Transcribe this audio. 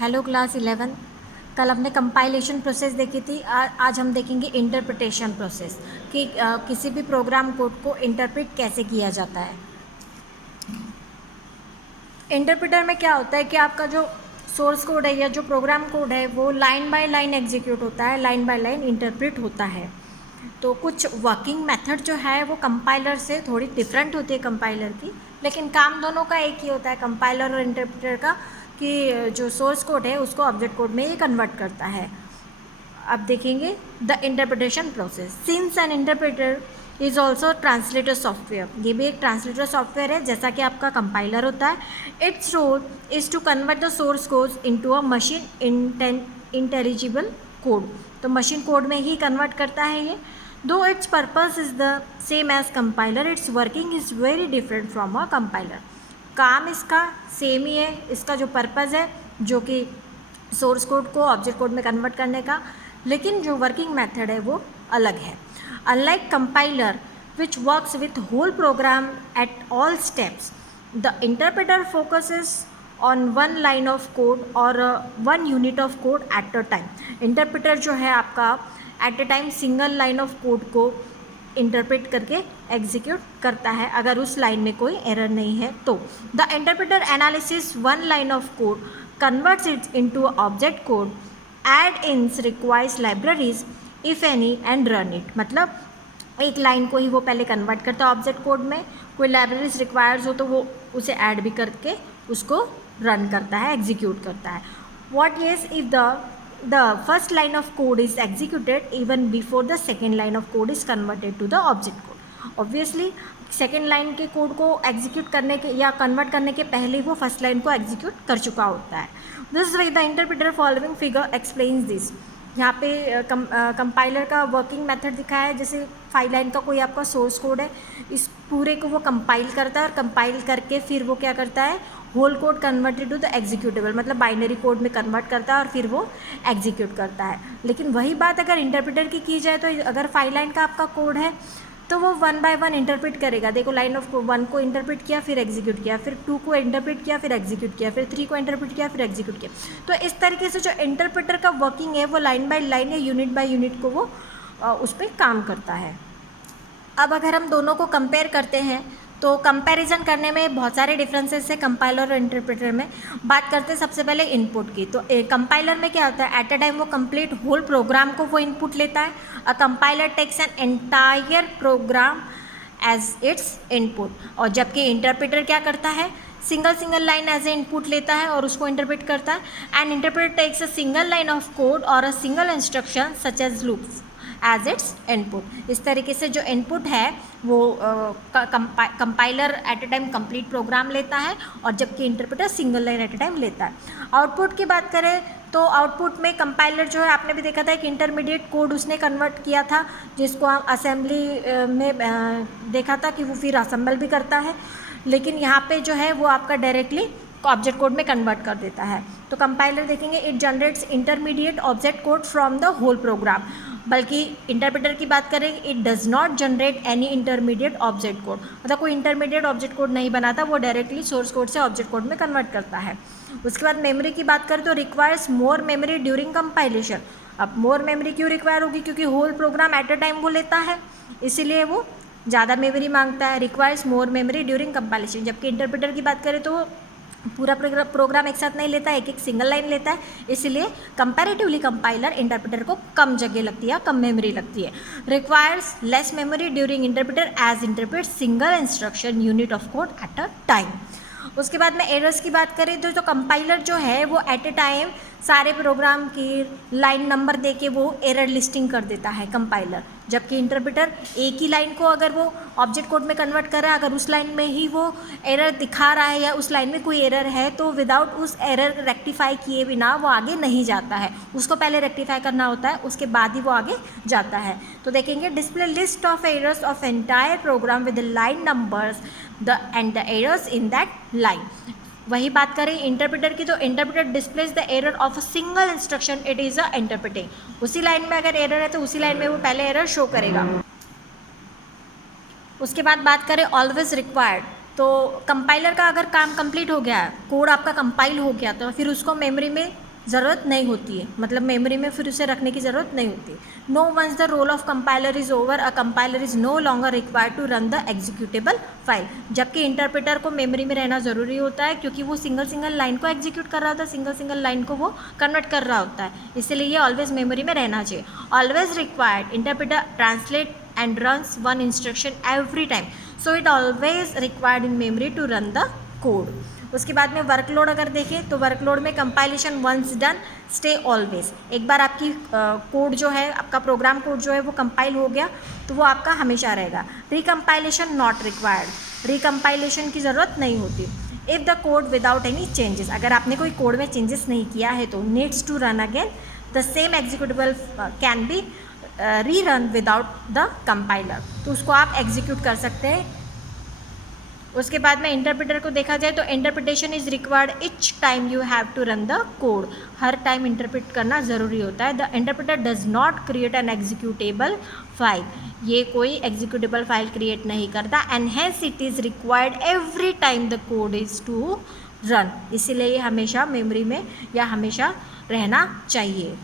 Hello class 11। कल हमने compilation process देखी थी। आज हम देखेंगे इंटरप्रिटेशन प्रोसेस कि किसी भी प्रोग्राम कोड को इंटरप्रिट कैसे किया जाता है। इंटरप्रिटर में क्या होता है कि आपका जो सोर्स कोड है या जो प्रोग्राम कोड है वो लाइन बाय लाइन एग्जीक्यूट होता है, लाइन बाय लाइन इंटरप्रिट होता है। तो कुछ वर्किंग मेथड जो है वो कंपाइलर से थोड़ी डिफरेंट होती है कंपाइलर की, लेकिन काम दोनों का एक ही होता है, कंपाइलर और इंटरप्रेटर का, कि जो सोर्स कोड है उसको ऑब्जेक्ट कोड में ही कन्वर्ट करता है। अब देखेंगे the interpretation process. Since N interpreter is also translator software, ये भी एक ट्रांसलेटर सॉफ्टवेयर है जैसा कि आपका कंपाइलर होता है। Its role is to convert the source code into a machine intelligible code, तो मशीन कोड में ही कन्वर्ट करता है ये। Though its purpose is the same as compiler, its working is very different from a compiler. काम इसका same ही है, इसका जो पर्पज़ है जो कि सोर्स कोड को ऑब्जेक्ट कोड में कन्वर्ट करने का, लेकिन जो वर्किंग मेथड है वो अलग है। Unlike compiler which works with whole program at all steps, the interpreter focuses on one line of code और one unit of code at a time. Interpreter जो है आपका at a time single line of code को interpret करके execute करता है अगर उस लाइन में कोई एरर नहीं है तो। The interpreter analysis one line of code, converts it into object code, add ins requires libraries if any and run it. मतलब एक लाइन को ही वो पहले कन्वर्ट करता है ऑब्जेक्ट कोड में, कोई लाइब्रेरीज रिक्वायर्स हो तो वो उसे ऐड भी करके उसको रन करता है, एग्जीक्यूट करता है। What is if the first line of code is executed even before the second line of code is converted to the object code। obviously second line के कोड को एग्जीक्यूट करने के या कन्वर्ट करने के पहले वो फर्स्ट लाइन को एग्जीक्यूट कर चुका होता है। This way the interpreter following figure explains this. यहाँ पे कंपाइलर का वर्किंग मेथड दिखाया है। जैसे 5 लाइन का कोई आपका सोर्स कोड है, इस पूरे को वो कंपाइल करता है और कंपाइल करके फिर वो क्या करता है, whole code converted to the executable, मतलब बाइनरी कोड में कन्वर्ट करता है और फिर वो एग्जीक्यूट करता है। लेकिन वही बात अगर इंटरप्रेटर की जाए तो अगर 5 लाइन का आपका कोड है तो वो 1 बाय 1 इंटरप्रेट करेगा। देखो लाइन ऑफ 1 को इंटरप्रेट किया, फिर एग्जीक्यूट किया, फिर 2 को इंटरप्रेट किया, फिर एग्जीक्यूट किया, फिर 3 को इंटरप्रेट किया, फिर एग्जीक्यूट किया। तो इस तरीके से जो इंटरप्रेटर का वर्किंग है वो लाइन बाय लाइन या यूनिट बाय यूनिट को वो उस पर काम करता है। अब अगर हम दोनों को कंपेयर करते हैं तो कंपैरिजन करने में बहुत सारे डिफरेंसेस है कंपाइलर और इंटरप्रेटर में। बात करते हैं सबसे पहले इनपुट की। तो कंपाइलर में क्या होता है, एट अ टाइम वो कंप्लीट होल प्रोग्राम को वो इनपुट लेता है। A compiler takes an entire program as its input, और जबकि इंटरप्रेटर क्या करता है, single line as a input लेता है और उसको इंटरप्रेट करता है। And interpreter takes a single line of code और a single instruction such as loops as its input. इस तरीके से जो इनपुट है वो compiler eight a time complete program लेता है और जबकि interpreter single line at a time लेता है। आउटपुट की बात करें तो आउटपुट में कंपाइलर जो है, आपने भी देखा था एक इंटरमीडिएट कोड उसने कन्वर्ट किया था जिसको हम असेंबली में देखा था कि वो फिर असेंबल भी करता है, लेकिन यहाँ पे जो है वो आपका डायरेक्टली ऑब्जेक्ट कोड में कन्वर्ट कर देता है। तो कंपाइलर देखेंगे it generates intermediate object code from the whole program, बल्कि इंटरप्रेटर की बात करें it does not generate any intermediate object code, मतलब कोई इंटरमीडिएट ऑब्जेक्ट कोड नहीं बनाता, वो डायरेक्टली सोर्स कोड से ऑब्जेक्ट कोड में कन्वर्ट करता है। उसके बाद मेमोरी की बात करें तो requires more memory during compilation. अब मोर मेमोरी क्यों रिक्वायर होगी, क्योंकि whole program at a time वो लेता है, इसीलिए वो ज़्यादा मेमोरी मांगता है, requires more memory during compilation. जबकि इंटरप्रेटर की बात करें तो पूरा प्रोग्राम एक साथ नहीं लेता है, एक सिंगल लाइन लेता है, इसलिए कंपैरेटिवली कंपाइलर इंटरप्रेटर को कम जगह लगती है, कम मेमोरी लगती है। Requires less memory during interpreter as interpret single instruction unit of code at a time. उसके बाद में एरर्स की बात करें तो कंपाइलर जो है वो एट ए टाइम सारे प्रोग्राम की लाइन नंबर दे के वो एरर लिस्टिंग कर देता है कंपाइलर, जबकि इंटरप्रेटर एक ही लाइन को अगर वो ऑब्जेक्ट कोड में कन्वर्ट कर रहा है, अगर उस लाइन में ही वो एरर दिखा रहा है या उस लाइन में कोई एरर है तो विदाउट उस एरर रेक्टिफाई किए बिना वो आगे नहीं जाता है, उसको पहले रेक्टिफाई करना होता है, उसके बाद ही वो आगे जाता है। तो देखेंगे display list of errors of entire program with line numbers and the errors in that line. वही बात करें इंटरप्रेटर की तो interpreter displays the error of a single instruction it is a interpreting. उसी लाइन में अगर एरर है तो उसी लाइन में वो पहले एरर शो करेगा। उसके बाद बात करें ऑलवेज रिक्वायर्ड, तो कंपाइलर का अगर काम कंप्लीट हो गया है, कोड आपका कंपाइल हो गया तो फिर उसको मेमोरी में ज़रूरत नहीं होती है, मतलब मेमोरी में फिर उसे रखने की ज़रूरत नहीं होती। No once the role of compiler is over, a compiler is no longer required to run the executable file. जबकि इंटरप्रेटर को मेमोरी में रहना ज़रूरी होता है, क्योंकि वो सिंगल लाइन को एग्जीक्यूट कर रहा होता है, सिंगल लाइन को वो कन्वर्ट कर रहा होता है, इसलिए ये ऑलवेज मेमोरी में रहना चाहिए। Always required, interpreter translate and runs one instruction every time, so it always required in memory to run the code. उसके बाद में वर्कलोड अगर देखें तो वर्कलोड में compilation once done stay always. एक बार आपकी कोड जो है, आपका प्रोग्राम कोड जो है वो कंपाइल हो गया तो वो आपका हमेशा रहेगा। रिकम्पाइलेशन नॉट रिक्वायर्ड, रिकम्पाइलेशन की ज़रूरत नहीं होती। If the code without any changes, अगर आपने कोई कोड में चेंजेस नहीं किया है तो needs to run again the same executable can be rerun without the compiler, तो उसको आप एग्जीक्यूट कर सकते हैं। उसके बाद में इंटरप्रेटर को देखा जाए तो interpretation is required each time you have to run the code, हर टाइम इंटरप्रेट करना ज़रूरी होता है। The interpreter does not create an executable file, ये कोई एग्जीक्यूटेबल फाइल क्रिएट नहीं करता। And hence it is required every time the code is to run, इसीलिए ये हमेशा मेमोरी में या हमेशा रहना चाहिए।